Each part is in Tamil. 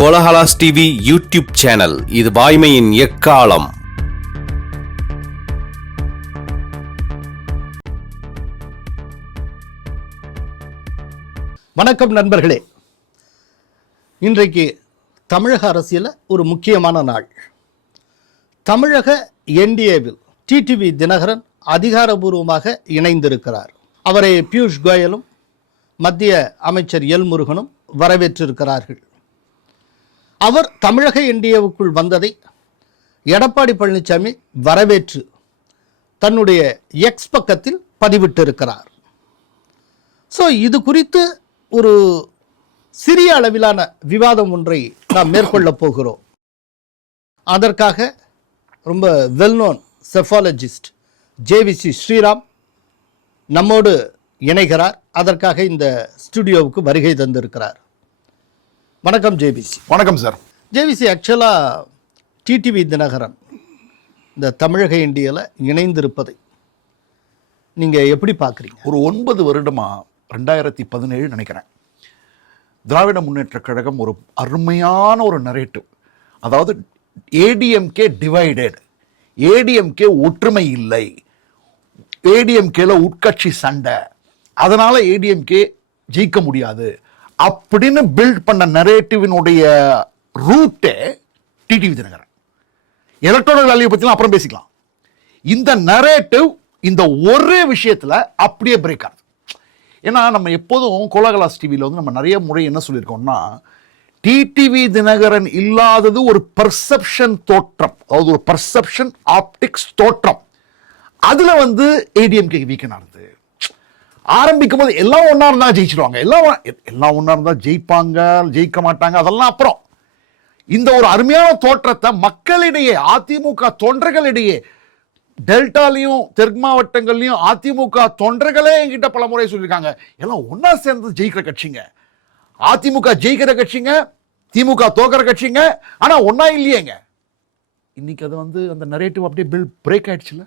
Kolahalas TV YouTube channel. இது வாய்மையின் எக்காலம். வணக்கம் நண்பர்களே. இன்றைக்கு தமிழக அரசியலில் ஒரு முக்கியமான நாள். தமிழக என்டிஏவில் டிடிவி தினகரன் அதிகாரபூர்வமாக இணைந்திருக்கிறார். அவரை பியூஷ் கோயலும் மத்திய அமைச்சர் எல் முருகனும் வரவேற்றிருக்கிறார்கள். அவர் தமிழக என்டிஏவுக்குள் வந்ததை எடப்பாடி பழனிசாமி வரவேற்று தன்னுடைய எக்ஸ் பக்கத்தில் பதிவிட்டிருக்கிறார். ஸோ இது குறித்து ஒரு சிறிய அளவிலான விவாதம் ஒன்றை நாம் மேற்கொள்ளப் போகிறோம். அதற்காக ரொம்ப well known psephologist JVC Sriram நம்மோடு இணைகிறார். அதற்காக இந்த ஸ்டுடியோவுக்கு வருகை தந்திருக்கிறார். வணக்கம் ஜேபிசி. வணக்கம் சார். ஜேவிசி ஆக்சுவலாக டிடிவி தினகரன் இந்த தமிழக இந்தியாவில் இணைந்திருப்பதை நீங்கள் எப்படி பார்க்குறீங்க? ஒரு ஒன்பது வருடமா ரெண்டாயிரத்தி பதினேழு நினைக்கிறேன். திராவிட முன்னேற்ற கழகம் ஒரு அருமையான ஒரு நரேட்டிவ் அதாவது ஏடிஎம்கே டிவைடட் ஏடிஎம்கே ஒற்றுமை இல்லை. ஏடிஎம்கேல உட்கட்சி சண்டை. அதனால ஏடிஎம்கே ஜெயிக்க முடியாது. அப்படின்னு பில்ட் பண்ண நரேட்டிவினுடைய ரூட்டே டிடிவி தினகரன் எலக்ட்ரானிக் வேல்யூ பற்றிலாம் அப்புறம் பேசிக்கலாம். இந்த நரேட்டிவ் இந்த ஒரே விஷயத்தில் அப்படியே பிரேக் ஆகுது. ஏன்னா நம்ம எப்போதும் கோலகலாஸ் டிவியில் வந்து நம்ம நிறைய முறை என்ன சொல்லியிருக்கோம்னா டிடிவி தினகரன் இல்லாதது ஒரு பர்செப்ஷன் தோற்றம். அதாவது ஒரு பர்செப்ஷன் ஆப்டிக்ஸ் தோற்றம். அதில் வந்து ஏடிஎம்கே வீக்கன் ஆனது. ஆரம்பிக்கும் போது எல்லாம் ஒண்ணா இருந்தா ஜெயிச்சிருவாங்க. எல்லாம் எல்லாம் ஒண்ணா இருந்தா ஜெயிப்பாங்க ஜெயிக்க மாட்டாங்க அதெல்லாம் அப்புறம். இந்த ஒரு அருமையான தோற்றத்தை மக்களிடையே அதிமுக தொண்டர்களிடையே டெல்டாலையும் தெற்கு மாவட்டங்கள்லயும் அதிமுக தொண்டர்களே என்கிட்ட பல முறை சொல்லியிருக்காங்க. எல்லாம் ஒண்ணா சேர்ந்து ஜெயிக்கிற கட்சிங்க. அதிமுக ஜெயிக்கிற கட்சிங்க திமுக தோக்கிற கட்சிங்க ஆனா ஒண்ணா இல்லையேங்க. இன்னைக்கு அது வந்து அந்த நரேட்டிவ் அப்படியே பில் பிரேக் ஆயிடுச்சுல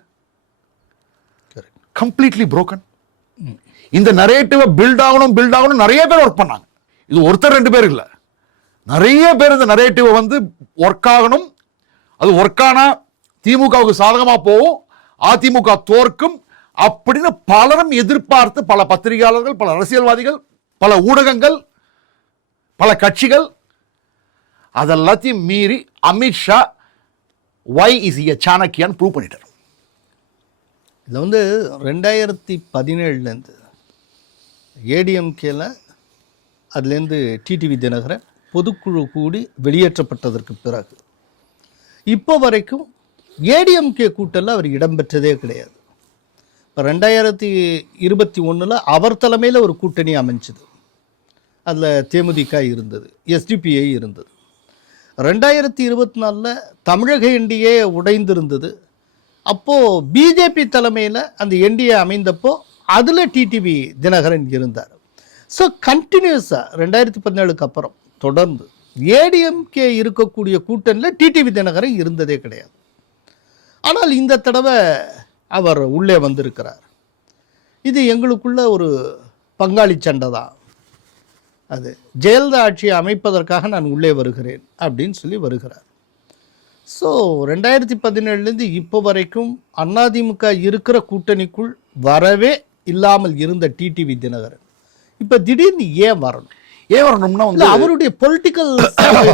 கம்ப்ளீட்லி broken. இந்த நரேட்டிவை பில்ட் ஆகணும் பில்ட் ஆகணும் நிறைய பேர் ஒர்க் பண்ணாங்க. இது ஒருத்தர் ரெண்டு பேர் இல்லை. நிறைய பேர் இந்த நரேட்டிவை வந்து ஒர்க் ஆகணும். அது ஒர்க் ஆனால் திமுகவுக்கு சாதகமாக போகும். அதிமுக தோற்கும். அப்படின்னு பலரும் எதிர்பார்த்து பல பத்திரிகையாளர்கள் பல அரசியல்வாதிகள் பல ஊடகங்கள் பல கட்சிகள் அதெல்லாத்தையும் மீறி அமித்ஷா வை இஸ் ஏ சாணக்கியான்னு ப்ரூவ் பண்ணிட்டார். இதில் வந்து ரெண்டாயிரத்தி பதினேழுலேருந்து ஏடிஎம்கேல அதுலேருந்து டிடிவி தினகரன் பொதுக்குழு கூடி வெளியேற்றப்பட்டதற்கு பிறகு இப்போ வரைக்கும் ஏடிஎம்கே கூட்டத்தில் அவர் இடம்பெற்றதே கிடையாது. இப்போ ரெண்டாயிரத்தி இருபத்தி ஒன்றில் அவர் தலைமையில் ஒரு கூட்டணி அமைஞ்சது. அதில் தேமுதிக இருந்தது எஸ்டிபிஐ இருந்தது. ரெண்டாயிரத்தி இருபத்தி நாலில் தமிழக என்டிஏ உடைந்திருந்தது. அப்போது பிஜேபி தலைமையில் அந்த என்டிஏ அமைந்தப்போ அதில் டிடிவி தினகரன் இருந்தார். ஸோ கண்டினியூஸாக ரெண்டாயிரத்தி பதினேழுக்கு அப்புறம் தொடர்ந்து ஏடிஎம்கே இருக்கக்கூடிய கூட்டணியில் டிடிவி தினகரன் இருந்ததே கிடையாது. ஆனால் இந்த தடவை அவர் உள்ளே வந்திருக்கிறார். இது எங்களுக்குள்ள ஒரு பங்காளி சண்டை தான். அது ஜெயலலிதா ஆட்சியை அமைப்பதற்காக நான் உள்ளே வருகிறேன் அப்படின்னு சொல்லி வருகிறார். ஸோ ரெண்டாயிரத்தி பதினேழுலேருந்து இப்போ வரைக்கும் அதிமுக இருக்கிற கூட்டணிக்குள் வரவே இல்லாமல் இருந்த டிடிவி தினகரன். இப்போ திடீர்னு ஏன் வரணும்? ஏன் வரணும்னா வந்து அவருடைய பொலிட்டிக்கல்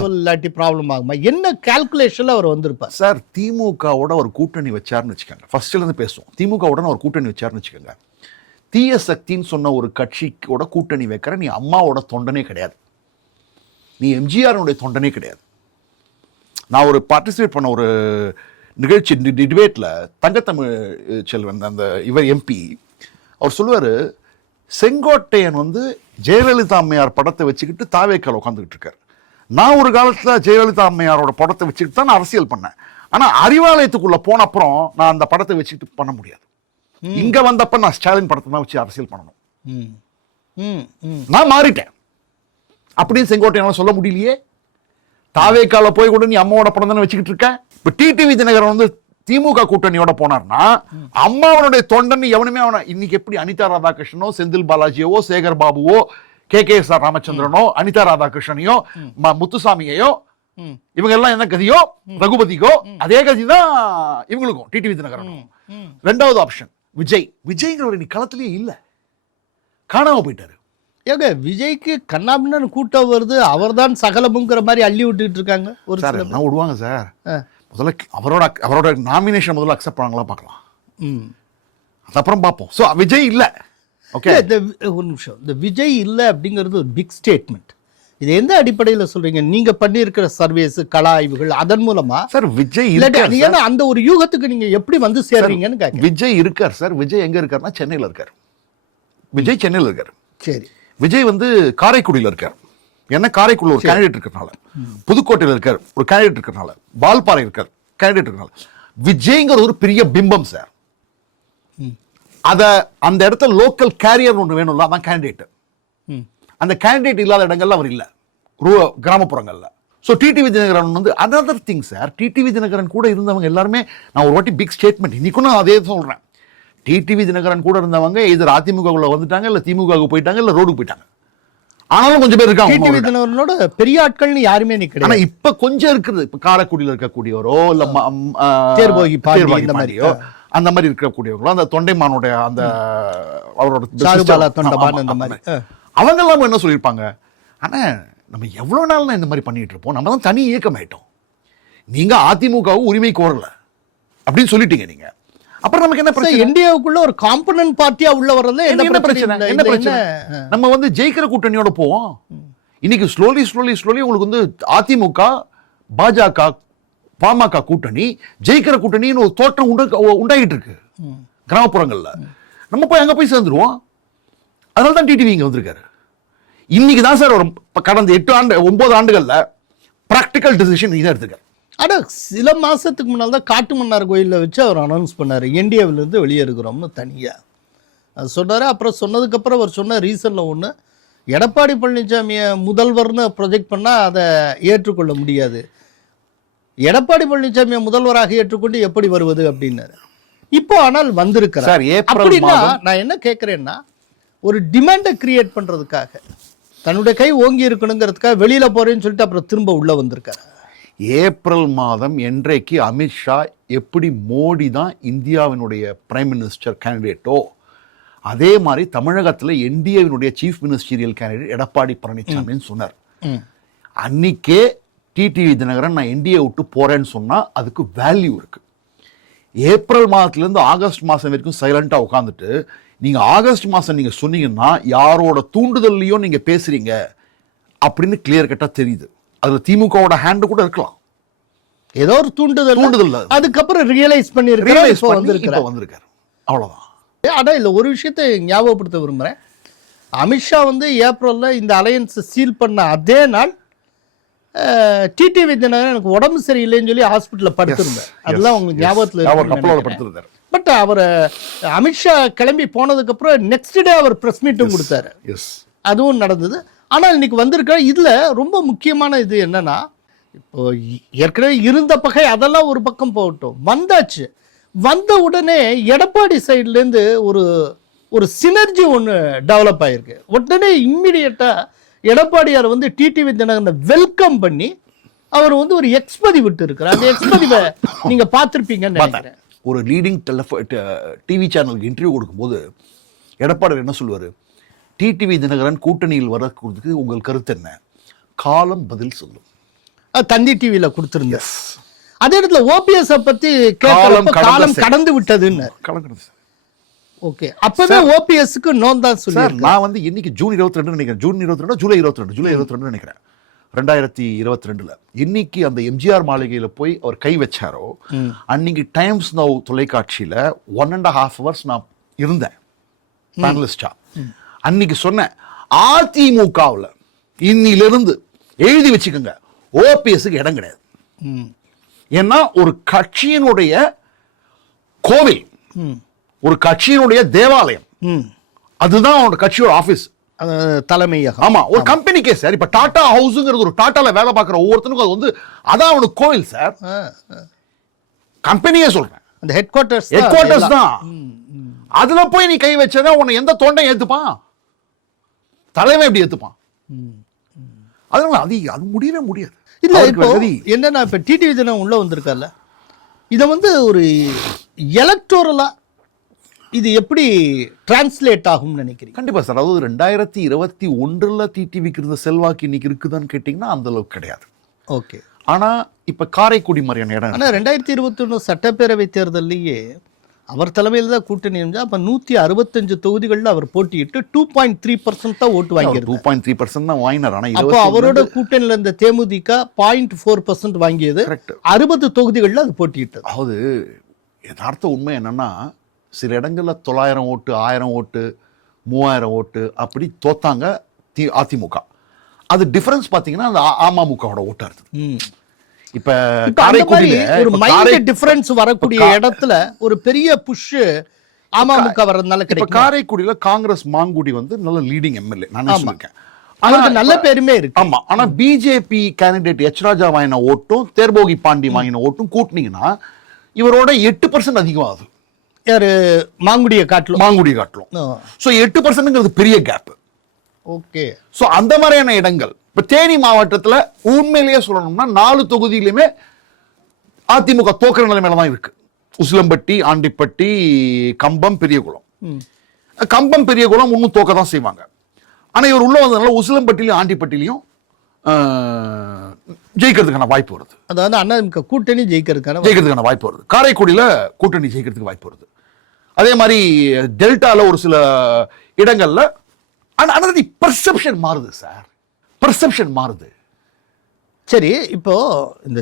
இல்லாட்டி ப்ராப்ளம் ஆகுமா? என்ன கால்குலேஷனில் அவர் வந்திருப்பார்? சார் திமுகவோட ஒரு கூட்டணி வச்சாருன்னு வச்சுக்கோங்க. ஃபர்ஸ்ட்ல இருந்து பேசுவோம். திமுகவோட ஒரு கூட்டணி வச்சாருன்னு வச்சுக்கோங்க. தீய சக்தின்னு சொன்ன ஒரு கட்சியோட கூட்டணி வைக்கிற நீ அம்மாவோட தொண்டனே கிடையாது. நீ எம்ஜிஆருடைய தொண்டனே கிடையாது. நான் ஒரு பார்ட்டிசிபேட் பண்ண ஒரு நிகழ்ச்சி டிபேட்டில் தங்கத்தமிழ் செல்வன் அந்த இவர் எம்பி அவர் சொல்லுவார் செங்கோட்டையன் வந்து ஜெயலலிதா அம்மையார் படத்தை வச்சுக்கிட்டு தாவேக்கால் உட்காந்துக்கிட்டு இருக்கார். நான் ஒரு காலத்தில் ஜெயலலிதா அம்மையாரோட படத்தை வச்சுக்கிட்டு தான் நான் அரசியல் பண்ணேன். ஆனால் அறிவாலயத்துக்குள்ள போன அப்புறம் நான் அந்த படத்தை வச்சுக்கிட்டு பண்ண முடியாது. இங்க வந்தப்ப நான் ஸ்டாலின் படத்தை தான் வச்சு அரசியல் பண்ணணும். நான் மாறிட்டேன். அப்படின்னு செங்கோட்டையனால சொல்ல முடியலையே? தாவேக்கால போய் கூட நீ அம்மாவோட படம் தானே வச்சுக்கிட்டு இருக்க? இப்ப டிடிவி தினகரன் வந்து திமுக கூட்டணியோட போனார்னா அம்மாவனுடைய தொண்டன் எவனுமே அவனை இன்னைக்கு எப்படி அனிதா ராதாகிருஷ்ணனோ செந்தில் பாலாஜியவோ சேகர் பாபுவோ கே கே எஸ் ஆர் ராமச்சந்திரனோ அனிதா ராதாகிருஷ்ணனையோ முத்துசாமியையோ. இவங்க எல்லாம் என்ன கதியோ ரகுபதிக்கோ அதே கதி தான் இவங்களுக்கும் டிடிவி தினகரனுக்கும் ம். ரெண்டாவது ஆப்ஷன் விஜய். விஜய்ங்கிறவர் இன்னைக்கு களத்திலேயே இல்ல. காணாம போயிட்டாரு. ஏங்க விஜய்க்கு கண்ணாபின்னு கூட்டம் வருது அவர்தான் சகலமுங்கிற மாதிரி அள்ளி விட்டுட்டு இருக்காங்க ஒரு சார் என்ன விடுவாங்க சார். முதல்ல அவரோட அவரோட நாமினேஷன் முதல்ல அக்செப்ட் பண்ணாங்களா பார்க்கலாம். ம். அதுக்கப்புறம் பார்ப்போம். ஸோ விஜய் இல்ல. ஓகே இந்த ஒரு நிமிஷம். இந்த விஜய் இல்லை அப்படிங்கிறது ஒரு பிக் ஸ்டேட்மெண்ட் இது எந்த அடிப்படையில் சொல்றீங்க? நீங்க பண்ணியிருக்கிற சர்வேஸ் கள ஆய்வுகள் அதன் மூலமா? சார் விஜய் ஏன்னா அந்த ஒரு யூகத்துக்கு நீங்க எப்படி வந்து சேர்றீங்கன்னு விஜய் இருக்கார் சார் விஜய் எங்க இருக்காருன்னா சென்னையில இருக்கார். விஜய் சென்னையில இருக்கார். சரி. விஜய் வந்து காரைக்குடியில இருக்கார். ஏன்னா காரைக்குடியில் ஒரு கேண்டிடேட் இருக்கிறனால புதுக்கோட்டையில இருக்கார் ஒரு கேண்டிடேட் இருக்கிறனால வால்பாறை இருக்கார் கேண்டிடேட் இருக்கிறனால விஜய்ங்கிற ஒரு பெரிய பிம்பம் சார் அத அந்த இடத்துல லோக்கல் கேரியர் ஒன்று வேணும்ல அதான் கேண்டிடேட். அந்த கேண்டிடேட் இல்லாத இடங்கள்ல அவர் இல்ல. ரூ- கிராமப்புறங்கள்ல. ஸோ டிடிவி தினகரன் வந்து another thing sir TTV Dhinakaran கூட இருந்தவங்க எல்லாருமே நான் ஒரு வாட்டி பிக் ஸ்டேட்மெண்ட் இன்னைக்கும் நான் அதே சொல்றேன். டிடிவி தினகரன் கூட இருந்தவங்க இது அதிமுகவுல வந்துட்டாங்க இல்ல திமுகவுக்கு போயிட்டாங்க இல்ல ரோடுக்கு போயிட்டாங்க. ஆனாலும் கொஞ்சம் பேர் இருக்காங்க பெரிய ஆட்கள்னு யாருமே நீ ஆனா இப்ப கொஞ்சம் இருக்குது. இப்ப காரைக்குடியில இருக்கக்கூடியவரோ இல்ல தேர்போகி தேர்போகி இந்த மாதிரி. பாண்டியோ, அந்த மாதிரி இருக்கக்கூடியவங்களோ அந்த தொண்டைமானுடைய அந்த அவரோட தொண்டமான் இந்த மாதிரி. அவங்க எல்லாம் என்ன சொல்லியிருப்பாங்க? ஆனா நம்ம எவ்வளவு நாள் இந்த மாதிரி பண்ணிட்டு இருப்போம்? நம்ம தான் தனி இயக்கம் ஆயிட்டோம் நீங்க அதிமுகவும் உரிமை கோரல. அப்படின்னு சொல்லிட்டீங்க நீங்க. அப்புறம் நமக்கு என்ன பிரச்சனை? என்டிஏவுக்குள்ள ஒரு காம்பனன்ட் பார்ட்டியா உள்ள வர்றதுல என்ன பிரச்சனை? என்ன பிரச்சனை? நம்ம வந்து ஜெயிக்கிற கூட்டணியோட போவோம். இன்னைக்கு ஸ்லோலி ஸ்லோலி ஸ்லோலி உங்களுக்கு வந்து அதிமுக பாஜக பாமக கூட்டணி ஜெயிக்கிற கூட்டணின்னு ஒரு தோற்றம் உண்டு உண்டாகிட்டு இருக்கு. கிராமப்புறங்கள்ல. நம்ம போய் அங்க போய் சேர்ந்துருவோம். அதனால தான் டிடிவி இங்க வந்திருக்காரு. இன்னைக்கு தான் சார் ஒரு கடந்த எட்டு ஆண்டு ஒன்பது ஆண்டுகள்ல பிராக்டிக்கல் டிசிஷன் இதை எடுத்துக்காரு ஆனா சில மாசத்துக்கு முன்னால் தான் காட்டு மன்னார் கோயில்ல வச்சு அவர் அனௌன்ஸ் பண்ணாரு. என்டிஏவில் இருந்து வெளியேறுகிறோம்னு தனியா. அது சொன்னாரு அப்புறம் சொன்னதுக்கு அப்புறம் அவர் சொன்ன ரீசன்ல ஒண்ணு எடப்பாடி பழனிசாமியை முதல்வர்னு ப்ரொஜெக்ட் பண்ணா அதை ஏற்றுக்கொள்ள முடியாது. எடப்பாடி பழனிசாமியை முதல்வராக ஏற்றுக்கொண்டு எப்படி வருவது அப்படின்னாரு. இப்போ ஆனால் வந்திருக்கிறார். சார், அப்படின்னா நான் என்ன கேட்குறேன்னா ஒரு டிமாண்டை கிரியேட் பண்றதுக்காக தன்னுடைய கை ஓங்கி இருக்கணுங்கிறதுக்காக வெளியில போறேன்னு சொல்லிட்டு அப்புறம் திரும்ப உள்ள வந்திருக்காரு. ஏப்ரல் மாதம் என்றைக்கு அமித்ஷா எப்படி மோடி தான் இந்தியாவினுடைய பிரைம் மினிஸ்டர் கேண்டிடேட்டோ அதே மாதிரி தமிழகத்தில் என்டிஏவினுடைய சீஃப் மினிஸ்டீரியல் கேண்டிடேட் எடப்பாடி பழனிசாமின்னு சொன்னார். அன்னைக்கே டிடிவி தினகரன் நான் என்டிஏ விட்டு போறேன்னு சொன்னா அதுக்கு வேல்யூ இருக்கு. ஏப்ரல் மாதத்துலேருந்து ஆகஸ்ட் மாதம் வரைக்கும் சைலண்டாக உட்காந்துட்டு நீங்கள் ஆகஸ்ட் மாதம் நீங்கள் சொன்னீங்கன்னா யாரோட தூண்டுதல்லையும் நீங்கள் பேசுறீங்க? அப்படின்னு கிளியர் கட்டாக தெரியுது. அதில் திமுகவோட ஹேண்டு கூட இருக்கலாம். ஏதோ ஒரு தூண்டுதல். தூண்டுதல். அதுக்கப்புறம் ரியலைஸ் ரியலைஸ் பண்ணி வந்திருக்கிறார். இப்போ வந்திருக்காரு. அவ்வளோதான் ஆனா இல்ல ஒரு விஷயத்தை ஞாபகப்படுத்த விரும்புறேன். அமித்ஷா வந்து ஏப்ரல்ல இந்த அலையன்ஸை சீல் பண்ண அதே நாள் டிடிவி தினகரன் எனக்கு உடம்பு சரியில்லைன்னு சொல்லி ஹாஸ்பிட்டல்ல படுத்திருந்தேன் அதெல்லாம் உங்களுக்கு ஞாபகத்துல பட் அவர் அமித்ஷா கிளம்பி போனதுக்கு அப்புறம் நெக்ஸ்ட் டே அவர் பிரஸ் மீட்டும் கொடுத்தாரு. அதுவும் நடந்தது. ஆனால் இன்னைக்கு வந்திருக்க இதுல ரொம்ப முக்கியமான இது என்னன்னா இப்போ ஏற்கனவே இருந்த பகை அதெல்லாம் ஒரு பக்கம் போகட்டும். வந்தாச்சு. வந்த உடனே எடப்பாடி சைடுல இருந்து ஒரு ஒரு சினர்ஜி ஒன்று டெவலப் ஆயிருக்கு. உடனே இம்மிடியட்டா எடப்பாடியார் வந்து டிடிவி தினகரனை வெல்கம் பண்ணி அவர் வந்து ஒரு எக்ஸ்பதி விட்டு இருக்கிறார். அந்த எக்ஸ்பதிவை நீங்க பார்த்திருப்பீங்கன்னு நினைக்கிறேன். ஒரு லீடிங் டெலிஃபோ டிவி சேனலுக்கு இன்டர்வியூ கொடுக்கும்போது எடப்பாடி என்ன சொல்லுவார்? டிடிவி தினகரன் கூட்டணியில் வரக்கூடியதுக்கு உங்கள் கருத்து என்ன? காலம் பதில் சொல்லும் தந்தி டிவியில கொடுத்திருந்தார் அதே இடத்துல ஓபிஎஸ் பத்தி காலம் கடந்த காலம். கடந்து விட்டதுன்னு. கலங்கிறது சார் ஓகே அப்பவே ஓபிஎஸ்க்கு நோன் தான் சொல்லி நான் வந்து இன்னைக்கு ஜூன் இருபத்தி ரெண்டு நினைக்கிறேன். ஜூன் இருபத்தி ரெண்டு ஜூலை இருபத்தி ரெண்டு ஜூலை இருபத்தி ரெண்டு நினைக்கிறேன். ரெண்டாயிரத்தி இருபத்தி ரெண்டுல இன்னைக்கு அந்த எம்ஜிஆர் மாளிகையில போய் அவர் கை வச்சாரோ அன்னைக்கு டைம்ஸ் நவ் தொலைக்காட்சியில ஒன் அண்ட் ஹாஃப் ஹவர்ஸ் நான் இருந்தேன். பேனலிஸ்டா அன்னைக்கு சொன்னேன் அதிமுகவில் இன்னிலிருந்து எழுதி வச்சுக்கோங்க ஓபிஎஸ்க்கு இடம் கிடையாது. ம். ஏன்னா ஒரு கட்சியினுடைய கோவில் ம். ஒரு கட்சியினுடைய தேவாலயம் ம். அதுதான் அவனோட கட்சியோட அது தலைமையகம் ஆமா ஒரு கம்பெனிக்கே சார். இப்ப டாடா ஹவுஸ்ங்கிறது ஒரு டாட்டால வேலை பார்க்குற ஒவ்வொருத்தனுக்கும் அது வந்து அதான் அவனுக்கு கோவில் சார். கம்பெனியே சொல்றேன். அந்த ஹெட் குவார்ட்டர்ஸ் ஹெட் குவார்ட்டர்ஸ் தான். அதுல போய் நீ கை வச்சதா உன்னை எந்த தொண்டை ஏத்துப்பான்? தலைவன் எப்படி ஏத்துப்பான்? அதனால அது அது முடியவே முடியாது. இல்ல இப்போ. என்னன்னா இப்ப டிடிவி தினம் உள்ள வந்திருக்கால இதை வந்து ஒரு எலக்டோரலா இது எப்படி டிரான்ஸ்லேட் ஆகும்னு நினைக்கிறீங்க? கண்டிப்பா சார். அதாவது ரெண்டாயிரத்தி இருபத்தி ஒன்றுல டிடிவிக்கு இருந்த செல்வாக்கு இன்னைக்கு இருக்குதான்னு கேட்டிங்கன்னா அந்த அளவுக்கு கிடையாது. ஓகே. ஆனா இப்ப காரைக்குடி மாதிரியான இடம் ஆனா ரெண்டாயிரத்தி இருபத்தி ஒன்று சட்டப்பேரவை தேர்தல்லையே அவர் தலைமையில் தான் கூட்டணி இருந்தா அப்ப நூத்தி அறுபத்தஞ்சு தொகுதிகளில் அவர் போட்டியிட்டு டூ பாயிண்ட் த்ரீ பர்சன்ட் தான் ஓட்டு டூ வாங்கியிருந்தார். பாயிண்ட் த்ரீ பர்சன்ட் தான் வாங்கினார். ஆனா அப்போ அவரோட கூட்டணியில் இருந்த தேமுதிக பாயிண்ட் ஃபோர் பர்சன்ட் வாங்கியது. கரெக்ட் அறுபது தொகுதிகளில் அது போட்டியிட்டது. அதாவது யதார்த்த உண்மை என்னன்னா சில இடங்கள்ல தொள்ளாயிரம் ஓட்டு ஆயிரம் ஓட்டு மூவாயிரம் ஓட்டு அப்படி தோத்தாங்க தி அதிமுக. அது டிஃபரன்ஸ் பாத்தீங்கன்னா அந்த அமமுகவோட ஓட்டா இருந்தது. ம். இப்ப ஒரு மைண்ட் டிஃபரன்ஸ் வரக்கூடிய இடத்துல ஒரு பெரிய புஷ் அமமுக வர்றதுனால கிடைக்கும்? காரைக்குடியில காங்கிரஸ் மாங்குடி வந்து நல்ல லீடிங் எம்எல்ஏ நான் அவருக்கு நல்ல பேருமே இருக்கு. ஆமா. ஆனா பிஜேபி கேண்டிடேட் எச் ராஜா வாங்கின ஓட்டும் தேர்போகி பாண்டி வாங்கின ஓட்டும் கூட்டினீங்கன்னா இவரோட எட்டு பர்சன்ட் அதிகமாகுது. யாரு? மாங்குடிய காட்டிலும். மாங்குடி காட்டிலும். சோ எட்டு பர்சன்ட்ங்கிறது பெரிய கேப் ஓகே. சோ அந்த மாதிரியான இடங்கள் இப்ப தேனி மாவட்டத்துல உண்மையிலேயே சொல்லணும்னா நாலு தொகுதியிலுமே அதிமுக தோக்கிற நிலைமையில தான் இருக்கு. உசிலம்பட்டி ஆண்டிப்பட்டி கம்பம் பெரியகுளம். கம்பம் பெரியகுளம் இன்னும் தோக்க தான் செய்வாங்க. ஆனா இவர் உள்ள வந்ததுனால உசிலம்பட்டிலையும் ஆண்டிப்பட்டிலையும் ஜெயிக்கிறதுக்கான வாய்ப்பு வருது. அதாவது அண்ணா கூட்டணி ஜெயிக்கிறதுக்கான ஜெயிக்கிறதுக்கான வாய்ப்பு வருது. காரைக்குடியில கூட்டணி ஜெயிக்கிறதுக்கு வாய்ப்பு வருது. அதே மாதிரி டெல்டால ஒரு சில இடங்கள்ல ஆனா பர்செப்ஷன் மாறுது சார் பர்செப்ஷன் மாறுது. சரி இப்போ இந்த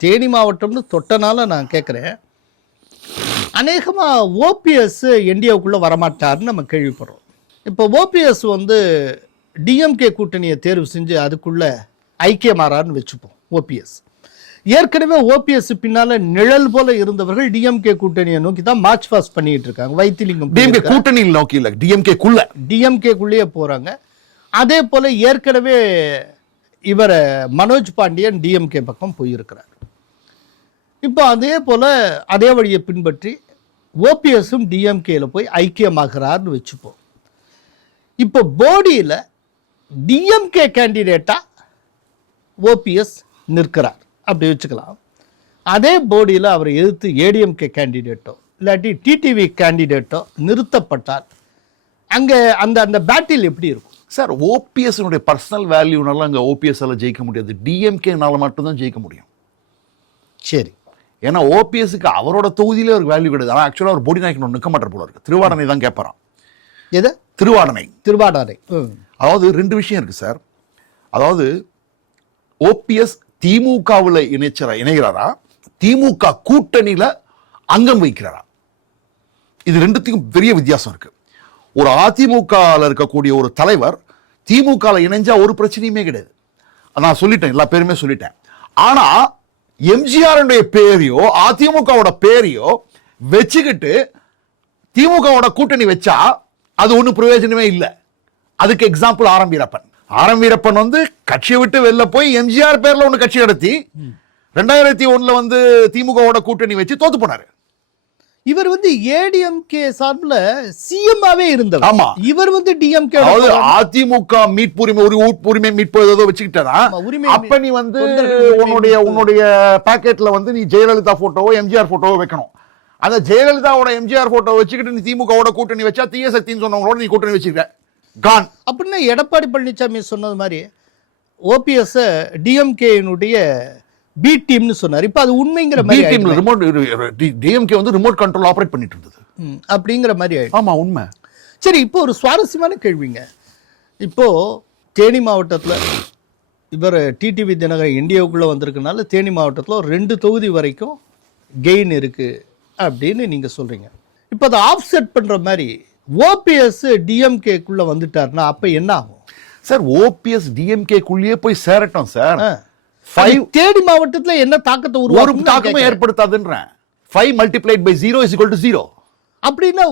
தேனி மாவட்டம்னு தொட்டனால நான் கேட்குறேன் அநேகமா ஓபிஎஸ் என்டிஏவுக்குள்ள வரமாட்டாருன்னு நம்ம கேள்விப்படுறோம். இப்போ ஓபிஎஸ் வந்து டிஎம்கே கூட்டணியை தேர்வு செஞ்சு அதுக்குள்ள ஐக்கியமாறாருன்னு வச்சுப்போம் ஓபிஎஸ். ஏற்கனவே ஓபிஎஸ் பின்னால நிழல் போல இருந்தவர்கள் டிஎம்கே கூட்டணியை நோக்கி தான் மார்ச் பாஸ்ட் பண்ணிட்டு இருக்காங்க வைத்திலிங்கம் டிஎம்கே கூட்டணியில் நோக்கி இல்ல டிஎம்கே குள்ள. டிஎம்கேக்குள்ளேயே போகிறாங்க அதே போல் ஏற்கனவே இவர் மனோஜ் பாண்டியன் டிஎம்கே பக்கம் போயிருக்கிறார். இப்போ அதே போல் அதே வழியை பின்பற்றி ஓபிஎஸும் டிஎம்கேயில் போய் ஐக்கியமாகிறார்னு வச்சுப்போம். இப்போ போடியில் டிஎம்கே கேண்டிடேட்டாக ஓபிஎஸ் நிற்கிறார். அப்படி வச்சுக்கலாம். அதே போடியில் அவரை எதிர்த்து ஏடிஎம்கே கேண்டிடேட்டோ இல்லாட்டி டிடிவி கேண்டிடேட்டோ நிறுத்தப்பட்டால் அங்கே அந்த அந்த பேட்டில் எப்படி இருக்கும்? சார் ஓபிஎஸ் பர்சனல் வேல்யூனால அங்க ஓபிஎஸ் ஜெயிக்க முடியாது. டிஎம்கேனால மட்டும்தான் ஜெயிக்க முடியும். சரி. ஏன்னா ஓபிஎஸ்க்கு அவரோட தொகுதியிலே ஒரு வேல்யூ கிடையாது. ஆனா ஆக்சுவலா ஒரு போடி நாயக்கன் நிற்க மாட்டார் போல இருக்கு. திருவாடனை தான் கேட்பறான் எது? திருவாடனை. திருவாடாரை ம். அதாவது ரெண்டு விஷயம் இருக்கு சார். அதாவது ஓபிஎஸ் திமுகவில் இணைச்சரா இணைகிறாரா? திமுக கூட்டணியில அங்கம் வைக்கிறாரா? இது ரெண்டுத்துக்கும் பெரிய வித்தியாசம் இருக்கு. ஒரு அதிமுகவில் இருக்கக்கூடிய ஒரு தலைவர் திமுகவில் இணைஞ்சால் ஒரு பிரச்சனையுமே கிடையாது. நான் சொல்லிட்டேன் எல்லா பேருமே சொல்லிட்டேன். ஆனால் எம்ஜிஆருடைய பேரையோ அதிமுகவோட பேரையோ வச்சுக்கிட்டு திமுகவோட கூட்டணி வச்சா அது ஒன்றும் பிரயோஜனமே இல்லை. அதுக்கு எக்ஸாம்பிள் ஆரம் வீரப்பன். ஆரம் வீரப்பன் வந்து கட்சியை விட்டு வெளில போய் எம்ஜிஆர் பேரில் ஒன்று கட்சி நடத்தி ரெண்டாயிரத்தி ஒன்றில் வந்து திமுகவோட கூட்டணி வச்சு தோத்து போனார். இவர் வந்து ஏடிஎம்கே சார்பில் சிஎம்மாவே இருந்தவர். ஆமா. இவர் வந்து டிஎம்கே அதாவது அதிமுக மீட்புரிமை ஒரு உரிமை மீட்பு ஏதோ வச்சுக்கிட்டா ஆமா, உரிமை அப்ப நீ வந்து உன்னுடைய. உன்னுடைய பாக்கெட்ல வந்து நீ ஜெயலலிதா போட்டோவோ எம்ஜிஆர் போட்டோவோ வைக்கணும். அந்த ஜெயலலிதாவோட எம்ஜிஆர் போட்டோ வச்சுக்கிட்டு நீ திமுகவோட கூட்டணி வச்சா தீய சக்தின்னு சொன்னவங்களோட நீ கூட்டணி வச்சுக்கிற. கான் அப்படின்னா எடப்பாடி பழனிசாமி சொன்னது மாதிரி ஓபிஎஸ் டிஎம்கேனுடைய பி டீம்னு சொன்னார். இப்போ அது உண்மைங்கிற மாதிரி. ரிமோட் டிஎம்கே வந்து ரிமோட் கண்ட்ரோல் ஆபரேட் பண்ணிட்டு இருந்தது அப்படிங்கிற மாதிரி ஆயிடுச்சு. ஆமா உண்மை. சரி இப்போ ஒரு சுவாரஸ்யமான கேள்விங்க. இப்போ தேனி மாவட்டத்தில் இவர் டிடிவி தினகரன் இந்தியாவுக்குள்ளே வந்திருக்கனால தேனி மாவட்டத்தில் ஒரு ரெண்டு தொகுதி வரைக்கும் கெயின் இருக்கு அப்படின்னு நீங்கள் சொல்கிறீங்க இப்போ அதை ஆஃப்செட் பண்ணுற மாதிரி ஓபிஎஸ் டிஎம்கேக்குள்ளே வந்துட்டாருன்னா அப்போ என்ன ஆகும்? சார் ஓபிஎஸ் டிஎம்கே குள்ளேயே போய் சேரட்டும் சார். தேனி மாவட்டத்தில் என்ன தாக்கத்தை ஒரு தாக்கமும் ஏற்படுத்தாதுன்றேன். Five multiplied by zero is to zero அப்படின்னா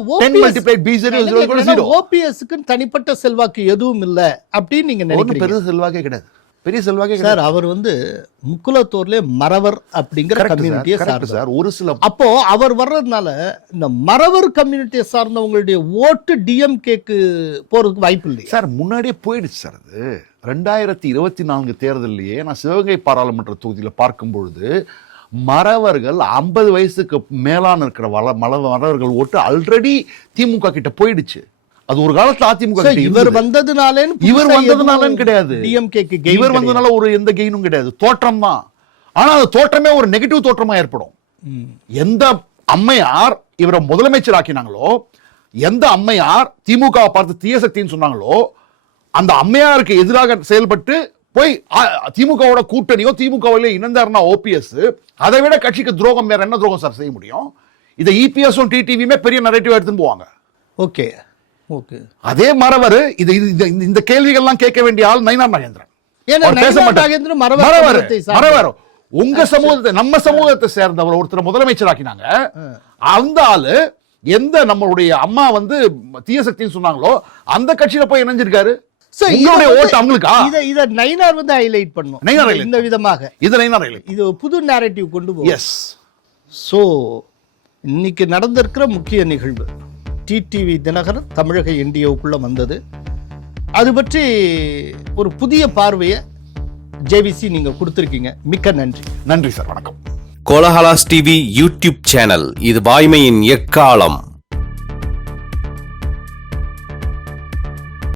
ஓபிஎஸ்க்கு தனிப்பட்ட செல்வாக்கு எதுவும் இல்லை அப்படின்னு நீங்க நினைக்கிறீங்க. பெரிய செல்வாக்கே கிடையாது. பெரிய செல்வாக்கே சார் அவர் வந்து முக்குலத்தூர்ல மறவர் அப்படிங்கிற கம்யூனிட்டியை சார் ஒரு சில அப்போ அவர் வர்றதுனால இந்த மறவர் கம்யூனிட்டியை சார்ந்தவங்களுடைய ஓட்டு டிஎம்கேக்கு போறதுக்கு வாய்ப்பு இல்லையா. சார் முன்னாடியே போயிடுச்சு சார் அது. ரெண்டாயிரத்தி இருபத்தி நான்கு தேர்தலையே நான் சிவகங்கை பாராளுமன்ற தொகுதியில் பார்க்கும் பொழுது மறவர்கள் ஐம்பது வயசுக்கு மேலான இருக்கிற வள மல மறவர்கள் ஓட்டு ஆல்ரெடி திமுக கிட்ட போயிடுச்சு. அது ஒரு காலத்துல அதிமுக இவர். வந்ததுனாலேன்னு இவர் வந்ததுனாலன்னு கிடையாது. இவர் வந்ததுனால ஒரு எந்த கெயினும் கிடையாது. தோற்றம் தான். ஆனா அது தோற்றமே ஒரு நெகட்டிவ் தோற்றமா ஏற்படும். எந்த அம்மையார் இவரை முதலமைச்சர் ஆக்கினாங்களோ எந்த அம்மையார் திமுக பார்த்து தீய சக்தின்னு சொன்னாங்களோ அந்த அம்மையாருக்கு எதிராக செயல்பட்டு போய் திமுகவோட கூட்டணியோ திமுகவிலே இணைந்தாருன்னா ஓபிஎஸ் அதை விட கட்சிக்கு துரோகம் வேற என்ன துரோகம் சார் செய்ய முடியும்? இதை E இபிஎஸும் டிடிவியுமே பெரிய நரேட்டிவ் எடுத்துன்னு போவாங்க. ஓகே. ஓகே. அதே மறவர் இது இந்த- கேள்விகள்லாம் கேட்க வேண்டிய ஆள் நயினார் நாகேந்திரன் உங்க சமூகத்தை நம்ம சமூகத்தை சேர்ந்தவர் ஒருத்தர் முதலமைச்சர் ஆக்கினாங்க அந்த ஆளு எந்த நம்மளுடைய அம்மா வந்து தீய சக்தின்னு சொன்னாங்களோ அந்த கட்சியில போய் இணைஞ்சிருக்காரு. உங்களுடைய ஓட்டு அவங்களுக்கா இத இத நயினார் வந்து ஹைலைட் பண்ணும் நயினார் இந்த- விதமாக. இது நயினார் இல்லை இது புது நேரட்டிவ் கொண்டு போகும். எஸ் ஸோ இன்னைக்கு நடந்திருக்கிற முக்கிய நிகழ்வு. டிடிவி தினகரன் தமிழக என்டிஓக்குள்ள வந்தது. அது பற்றி ஒரு புதிய பார்வையை ஜேவிசி நீங்க கொடுத்துருக்கீங்க. மிக்க நன்றி. நன்றி சார் வணக்கம். கோலஹலாஸ் டிவி யூடியூப் சேனல் இது வாய்மையின் எக்காலம்.